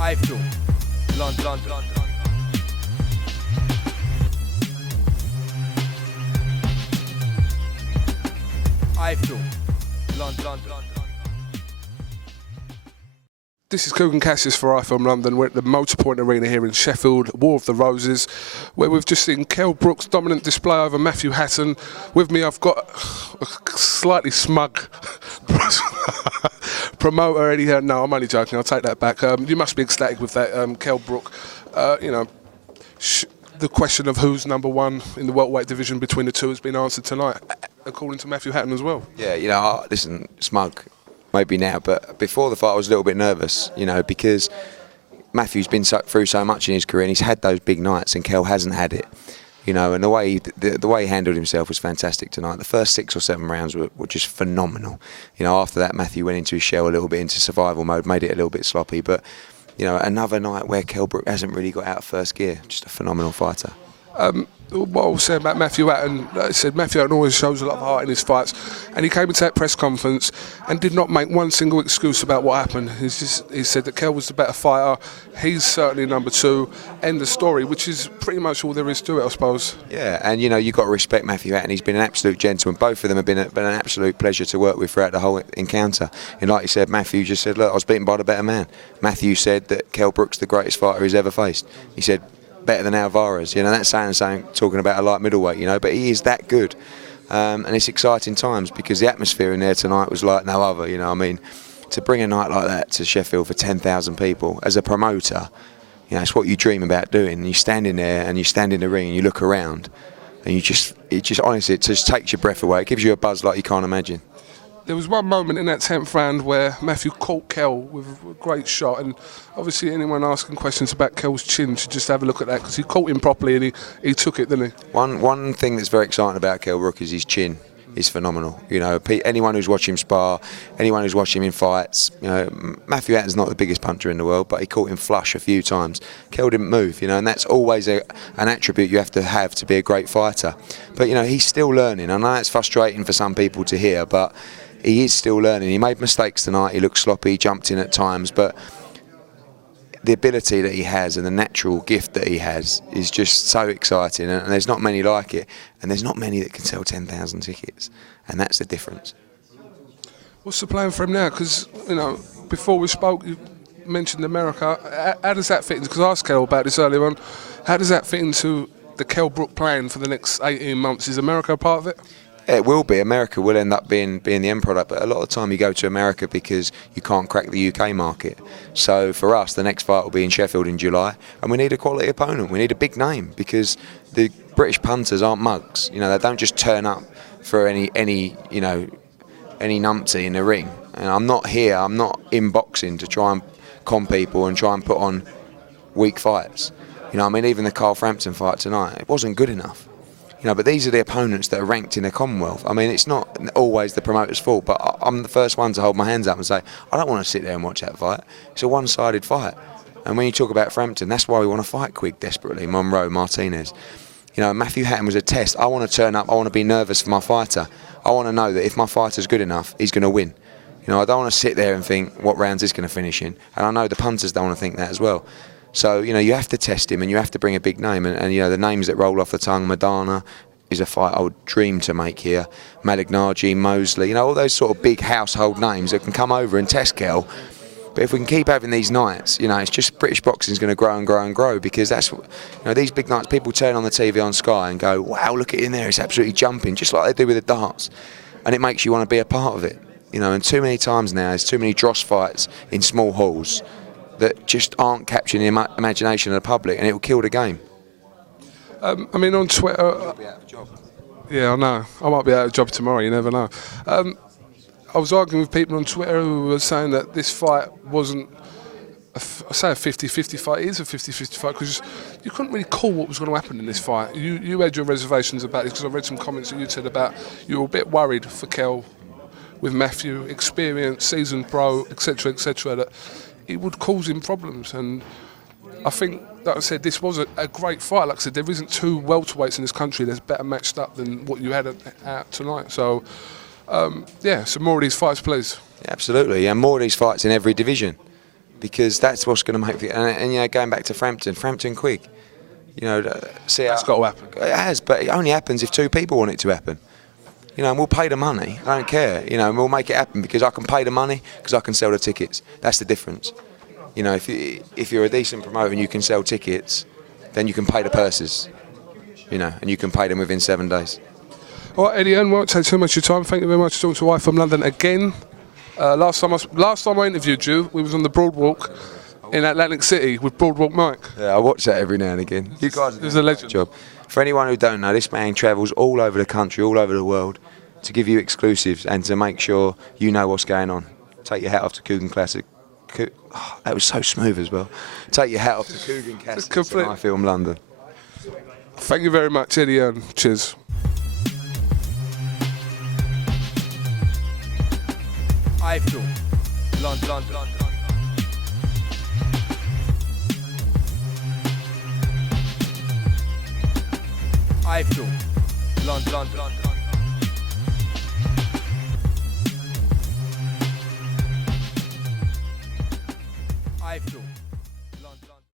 iFILM, London. iFILM, London. This is Kugan Cassius for iFILM London. We're at the Motorpoint Arena here in Sheffield, War of the Roses, where we've just seen Kell Brook's dominant display over Matthew Hatton. With me, I've got a slightly smug promoter, Eddie Hearn. No, I'm only joking. I'll take that back. You must be ecstatic with that, Kell Brook. You know, the question of who's number one in the welterweight division between the two has been answered tonight, according to Matthew Hatton as well. Yeah, you know, listen, smug. Maybe now, but before the fight I was a little bit nervous, you know, because Matthew's been through so much in his career and he's had those big nights and Kell hasn't had it, you know, and the way he handled himself was fantastic tonight. The first 6 or 7 rounds were just phenomenal. You know, after that Matthew went into his shell a little bit, into survival mode, made it a little bit sloppy, but, you know, another night where Kell Brook hasn't really got out of first gear. Just a phenomenal fighter. What I was saying about Matthew Hatton, like I said, Matthew Hatton always shows a lot of heart in his fights, and he came into that press conference and did not make one single excuse about what happened. He said that Kell was the better fighter, he's certainly number 2, end the story, which is pretty much all there is to it, I suppose. Yeah, and you know, you've got to respect Matthew Hatton. He's been an absolute gentleman. Both of them have been an absolute pleasure to work with throughout the whole encounter. And like you said, Matthew just said, look, I was beaten by the better man. Matthew said that Kell Brook's the greatest fighter he's ever faced. He said, better than Alvarez, you know, that's saying something, talking about a light middleweight, you know, but he is that good. And it's exciting times because the atmosphere in there tonight was like no other, you know. I mean, to bring a night like that to Sheffield for 10,000 people, as a promoter, you know, it's what you dream about doing. And you stand in there and you stand in the ring and you look around and it just honestly, it just takes your breath away. It gives you a buzz like you can't imagine. There was one moment in that 10th round where Matthew caught Kell with a great shot, and obviously anyone asking questions about Kell's chin should just have a look at that, because he caught him properly and he took it, didn't he? One thing that's very exciting about Kell Brook is his chin is phenomenal. You know, anyone who's watched him spar, anyone who's watched him in fights, you know, Matthew Hatton's not the biggest puncher in the world, but he caught him flush a few times. Kell didn't move, you know, and that's always an attribute you have to be a great fighter. But, you know, he's still learning. I know it's frustrating for some people to hear, but he is still learning. He made mistakes tonight. He looked sloppy, jumped in at times, but the ability that he has and the natural gift that he has is just so exciting, and there's not many like it, and there's not many that can sell 10,000 tickets, and that's the difference. What's the plan for him now? Because, you know, before we spoke, you mentioned America. How does that fit into, because I asked Kell about this earlier on, how does that fit into the Kell Brook plan for the next 18 months? Is America a part of it? Yeah, it will be. America will end up being the end product, but a lot of the time you go to America because you can't crack the UK market. So for us, the next fight will be in Sheffield in July, and we need a quality opponent. We need a big name, because the British punters aren't mugs. You know, they don't just turn up for any you know, any numpty in the ring. And I'm not in boxing to try and con people and try and put on weak fights. You know, I mean, even the Carl Frampton fight tonight, it wasn't good enough. You know, but these are the opponents that are ranked in the Commonwealth. I mean, it's not always the promoter's fault, but I'm the first one to hold my hands up and say, I don't want to sit there and watch that fight. It's a one-sided fight. And when you talk about Frampton, that's why we want to fight Quigg desperately, Monroe, Martinez. You know, Matthew Hatton was a test. I want to turn up, I want to be nervous for my fighter. I want to know that if my fighter's good enough, he's going to win. You know, I don't want to sit there and think, what rounds is going to finish in? And I know the punters don't want to think that as well. So, you know, you have to test him and you have to bring a big name. And you know, the names that roll off the tongue, Madonna is a fight I would dream to make here. Malignaggi, Mosley, you know, all those sort of big household names that can come over and test Kell. But if we can keep having these nights, you know, it's just British boxing is going to grow and grow and grow, because that's, you know, these big nights, people turn on the TV on Sky and go, wow, look at it in there, it's absolutely jumping, just like they do with the darts. And it makes you want to be a part of it. You know, and too many times now, there's too many dross fights in small halls that just aren't capturing the imagination of the public, and it will kill the game. I mean, on Twitter... I'll be out of a job. Yeah, I know. I might be out of a job tomorrow, you never know. I was arguing with people on Twitter who were saying that this fight wasn't, I say a 50-50 fight. It is a 50-50 fight, because you couldn't really call what was going to happen in this fight. You had your reservations about it, because I read some comments that you said about you were a bit worried for Kell with Matthew, experience, seasoned pro, etc., that it would cause him problems. And I think, like I said, this was a great fight. Like I said, there isn't 2 welterweights in this country that's better matched up than what you had out tonight. So, yeah, some more of these fights, please. Yeah, absolutely, and more of these fights in every division. because that's what's going to make it. And you know, going back to Frampton Quig, you know, see That's got to happen. It has, but it only happens if 2 people want it to happen. You know, and we'll pay the money. I don't care. You know, and we'll make it happen because I can pay the money because I can sell the tickets. That's the difference. You know, if you're a decent promoter and you can sell tickets, then you can pay the purses. You know, and you can pay them within 7 days. All right, Eddie Hearn, won't take too much of your time. Thank you very much for talking to iFILM London again. Last time I interviewed you, we was on the Broadwalk in Atlantic City with Broadwalk Mike. Yeah, I watch that every now and again. You guys There's a legend. job. For anyone who don't know, this man travels all over the country, all over the world, to give you exclusives and to make sure you know what's going on. Take your hat off to Kugan Classic. That was so smooth as well. Take your hat off to Kugan Cassius and iFILM London. Thank you very much, Eddie Hearn. Cheers. iFILM, London. iFILM, London. iFILM.